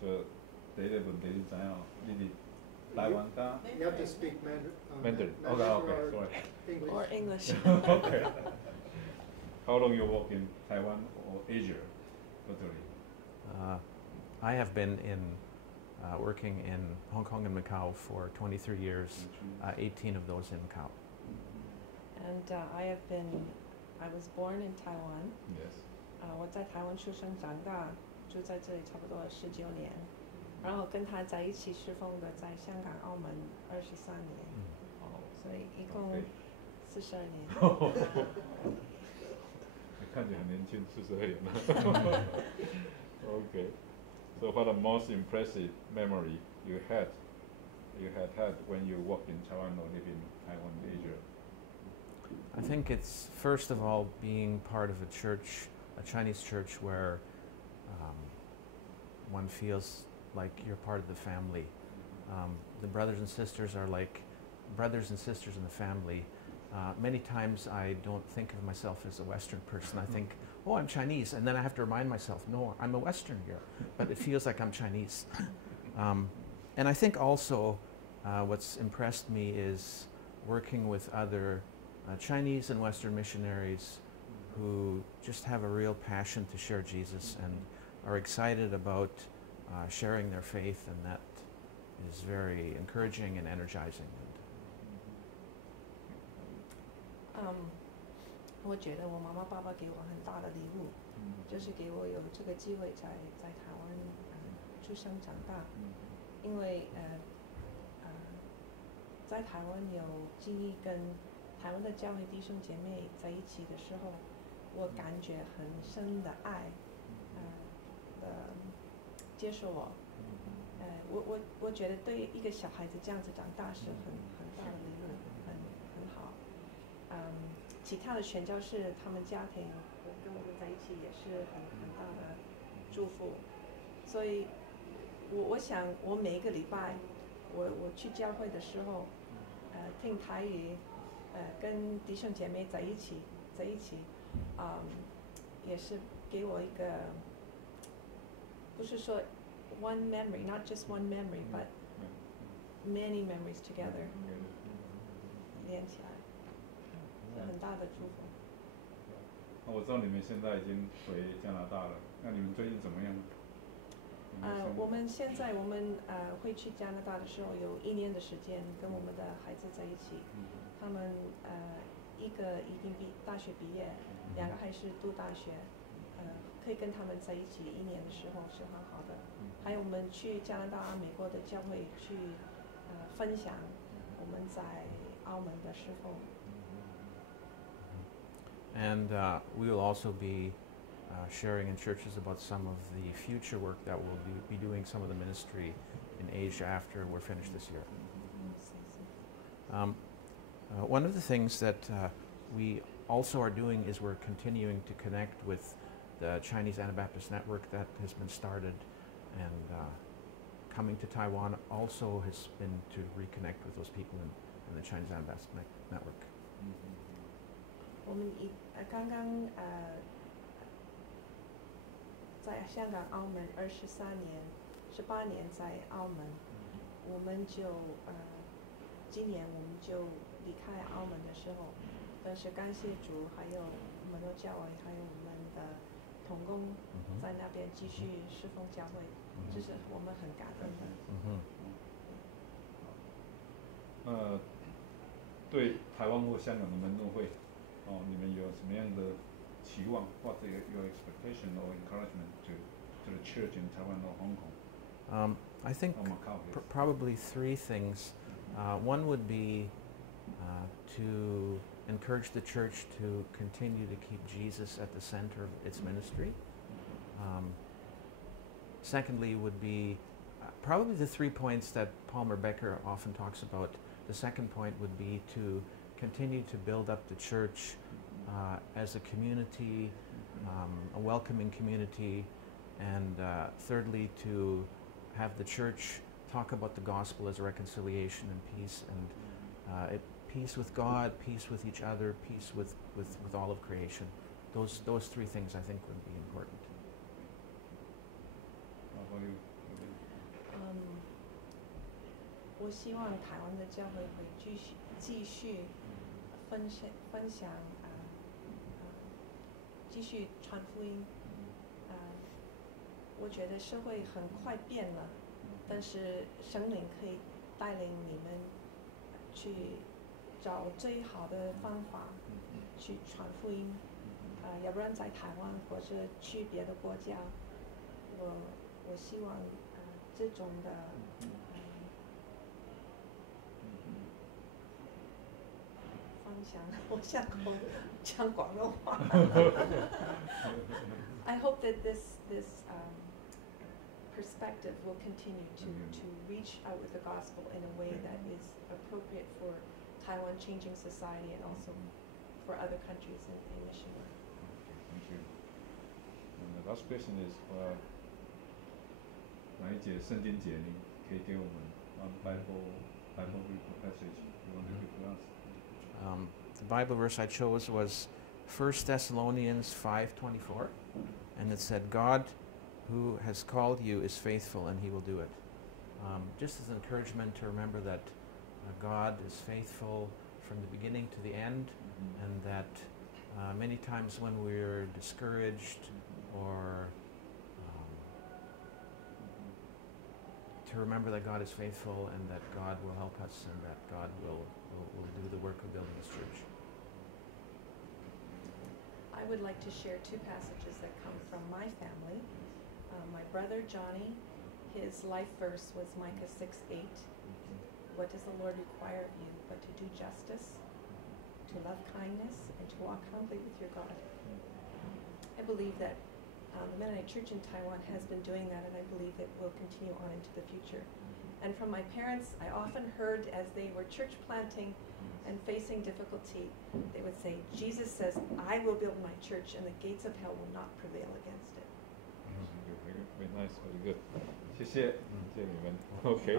저 대답은 내리잖아요. 이리 Taiwan You have to speak Mandarin. Mandarin Okay, sorry. English. Or English. Okay. How long you work in Taiwan or Asia totally? I have been working in Hong Kong and Macau for 23 years, 18 of those in Macau. And I was born in Taiwan. Yes. 我在台湾出生长大，住在这里差不多19年，然后跟他在一起侍奉的，在香港、澳门23年，所以一共42年。看起来很年轻，42年。Okay. So what the most impressive memory you had when you work in Taiwan or live in Taiwan, Asia? I think it's first of all being part of a church, a Chinese church where one feels like you're part of the family. The brothers and sisters are like brothers and sisters in the family. Many times I don't think of myself as a Western person. I think, oh, I'm Chinese. And then I have to remind myself, no, I'm a Western here. But it feels like I'm Chinese. And I think also what's impressed me is working with other Chinese and Western missionaries who just have a real passion to share Jesus and are excited about sharing their faith, and that is very encouraging and energizing. 我觉得我妈妈爸爸给我很大的礼物，就是给我有这个机会在台湾出生长大，因为在台湾有经历跟台湾的教会弟兄姐妹在一起的时候，我感觉很深的爱，接受我，我觉得对一个小孩子这样子长大是很大的礼物，很好。其他的宣教士他们家庭跟我们在一起也是很大的祝福，所以我想我每一个礼拜我去教会的时候，听台语，跟弟兄姐妹在一起，也是给我一个，不是说 one memory, not just one memory, but many memories together， 连起来。是很大的祝福。我知道你们现在已经回加拿大了，那你们最近怎么样？我们现在会去加拿大的时候有1年的时间跟我们的孩子在一起，他们一个已经大学毕业，2个还是读大学，可以跟他们在一起1年的时候是很好的。还有我们去加拿大、美国的教会去分享我们在澳门的侍奉。And we will also be sharing in churches about some of the future work that we'll be doing, some of the ministry in Asia after we're finished this year. One of the things that we also are doing is we're continuing to connect with the Chinese Anabaptist network that has been started, and coming to Taiwan also has been to reconnect with those people in the Chinese Anabaptist network. 我们刚刚在香港、澳门23年，18年在澳门，我们就今年我们就离开澳门的时候，但是感谢主，还有我们的教会，还有我们的同工在那边继续侍奉教会，这是我们很感恩的。对台湾或香港的门徒会。你们有什么样的期望 ？What your expectation or encouragement to the church in Taiwan or Hong Kong? I think probably 3 things. One would be to encourage the church to continue to keep Jesus at the center of its ministry. Secondly, would be probably the 3 points that Palmer Becker often talks about. The second point would be to continue to build up the church as a community, a welcoming community, and thirdly, to have the church talk about the gospel as reconciliation and peace, and peace with God, peace with each other, peace with all of creation. Those 3 things I think would be important. 我希望台湾的教会会继续分享继续传福音。我觉得社会很快变了，但是神灵可以带领你们去找最好的方法去传福音。要不然在台湾或者去别的国家，我希望这种的方向，我想讲广东话。I hope that this perspective will continue to reach out with the gospel in a way that is appropriate for Taiwan changing society and also for other countries in mission work. Thank you. And the last question is, 哪一节圣经节你可以给我们 one Bible passage you want to give to us? The Bible verse I chose was 1 Thessalonians 5:24, and it said, God who has called you is faithful and he will do it. Just as an encouragement to remember that God is faithful from the beginning to the end, and that many times when we're discouraged or to remember that God is faithful and that God will help us and that God will do the work of building his church. I would like to share two passages that come from my family. My brother Johnny, his life verse was Micah 6:8. What does the Lord require of you but to do justice, to love kindness, and to walk humbly with your God? I believe that the Mennonite Church in Taiwan has been doing that, and I believe it will continue on into the future. And from my parents, I often heard as they were church planting and facing difficulty, they would say, Jesus says, I will build my church and the gates of hell will not prevail against it. Very nice, very good. 谢谢你们。OK。